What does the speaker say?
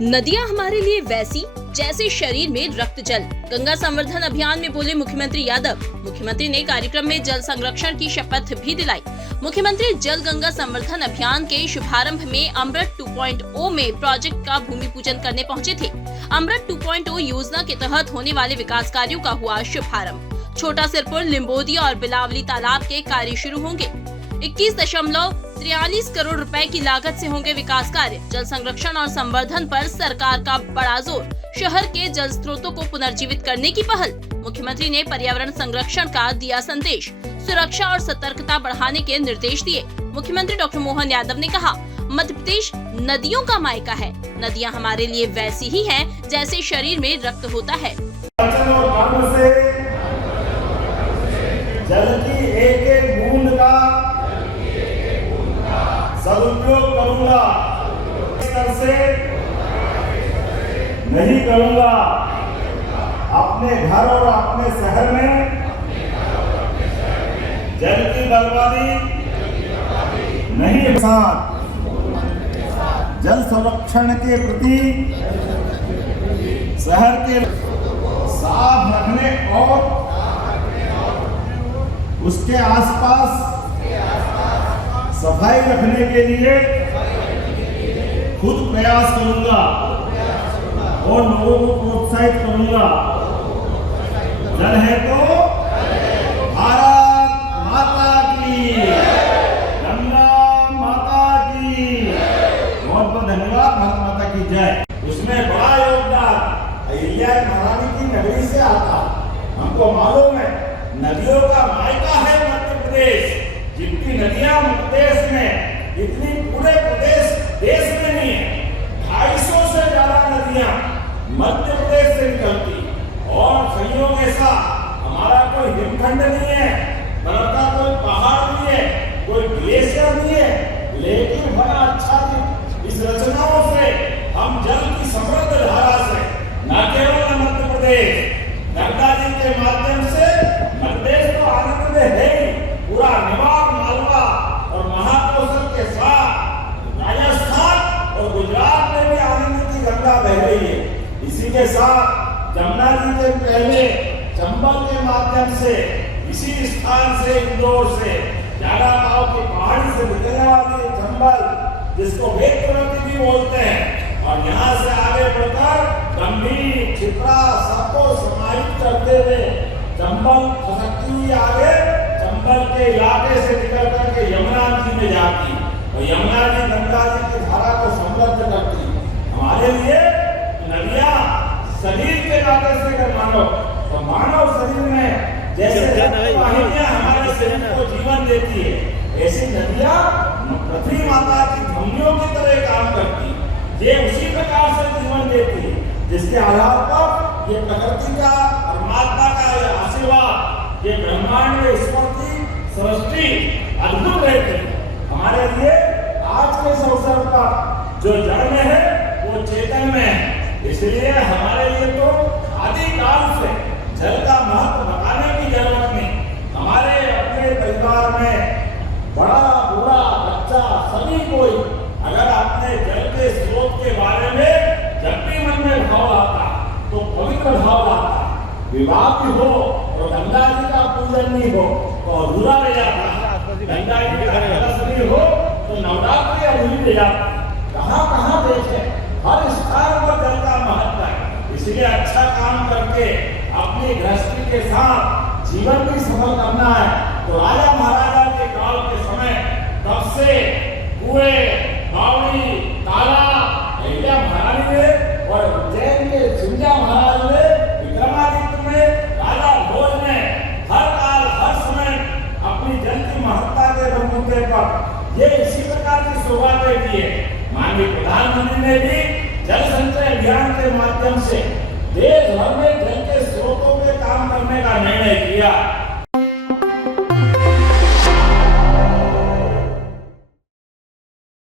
नदियां हमारे लिए वैसी जैसे शरीर में रक्त जल। गंगा संवर्धन अभियान में बोले मुख्यमंत्री यादव। मुख्यमंत्री ने कार्यक्रम में जल संरक्षण की शपथ भी दिलाई। मुख्यमंत्री जल गंगा संवर्धन अभियान के शुभारंभ में अमृत 2.0 में प्रोजेक्ट का भूमि पूजन करने पहुंचे थे। अमृत 2.0 योजना के तहत होने वाले विकास कार्यों का हुआ शुभारंभ। छोटा सिरपुर, लिम्बोदी और बिलावली तालाब के कार्य शुरू होंगे। 21.43 करोड़ रुपए की लागत से होंगे विकास कार्य। जल संरक्षण और संवर्धन पर सरकार का बड़ा जोर। शहर के जल स्रोतों को पुनर्जीवित करने की पहल। मुख्यमंत्री ने पर्यावरण संरक्षण का दिया संदेश। सुरक्षा और सतर्कता बढ़ाने के निर्देश दिए। मुख्यमंत्री डॉक्टर मोहन यादव ने कहा, मध्य प्रदेश नदियों का मायका है। नदियां हमारे लिए वैसी ही हैं जैसे शरीर में रक्त होता है। जल की एक बूंद का सदुपयोग करूंगा, इस तरह से नहीं करूंगा। अपने घर और अपने शहर में जल की बर्बादी नहीं। साथ जल संरक्षण के प्रति शहर के साफ रखने और उसके आसपास सफाई रखने के लिए खुद प्रयास करूंगा और लोगों को प्रोत्साहित करूंगा। जल है तो भारत माता की, गंगा माता की। बहुत बहुत धन्यवाद। भारत माता की जय। उसमें बड़ा योगदान अहिल्या महारानी की नगरी से आता। हमको मालूम है नदियों का मायका है मध्य प्रदेश। जितनी नदियां मध्य प्रदेश में, इतनी पूरे प्रदेश देश में नहीं है। 250 से ज्यादा नदियां मध्य प्रदेश से निकलती और संयोग ऐसा हमारा कोई हिमखंड नहीं है, बर्फ का कोई पहाड़ नहीं है, कोई ग्लेशियर नहीं है, लेकिन बड़ा अच्छा इस रचनाओं से हम जल की समृद्ध धारा से न केवल मध्य प्रदेश गंगा जी के माध्यम से प्रदेश तो आनंद में है ही, पूरा निवार मालवा और महाकौशल के साथ राजस्थान और गुजरात में भी आनंद की गंगा बह रही है। इसी के साथ जमुना जी के पहले चंबल के माध्यम से इसी स्थान से इंदौर से जागागांव की पहाड़ी से निकलने वाली चंबल, जिसको वेदवती भी बोलते हैं, और यहाँ से आगे बढ़कर गंभीर, छिपरा, सबको समाहित करते हुए चंबल खसकती हुई आगे चंबल के इलाके से निकल करके यमुना जी में जाती और यमुना जी गंगा जी की धारा को समृद्ध करती। हमारे लिए नदियां शरीर के नाते से अगर मानो तो मानव शरीर में जैसे वाहिनियां हमारे शरीर को जीवन देती है, ऐसी नदियां पृथ्वी माता की ध्वनियों की तरह काम करती। ये उसी प्रकार से जीवन देती है जिसके आधार पर ये प्रकृति का, परमात्मा का आशीर्वाद, ये ब्रह्मांड में ईश्वर की सृष्टि अद्भुत रहती है। हमारे लिए आज के इस अवसर पर जो जड़ में है वो चेतन में है। इसलिए हमारे लिए तो आदिकाल से जल का महत्व बताने की जरूरत नहीं। हमारे अपने परिवार में बड़ा बूढ़ा बच्चा सभी कोई अगर अपने जल के स्रोत के बारे में जब भी मन में भाव आता तो पवित्र भाव आता। विवाह भी हो और गंगा जी का पूजन नहीं हो तो अधूरा रह जाता। गंगा जी का कलश नहीं हो तो नवरात्रि अधूरी रह जाती। कहाँ कहाँ देखे, हर स्थान पर जल का महत्व है। इसलिए अच्छा काम करके अपनी गृहस्थी के साथ जीवन भी सफल करना है। तो राजा महाराजा के काल के समय तब से कुएं, बावड़ी, तालाब अहिल्या महारानी ने और उज्जैन के सिंधिया महाराज ने, विक्रमादित्य ने, राजा भोज ने हर काल हर समय अपनी जल की महत्ता के बलबूते पर ये इसी प्रकार की शोभायात्रा दी है। माननीय प्रधानमंत्री ने भी जल संचय अभियान के माध्यम से देश भर में जल के स्रोतों पे काम करने का निर्णय किया।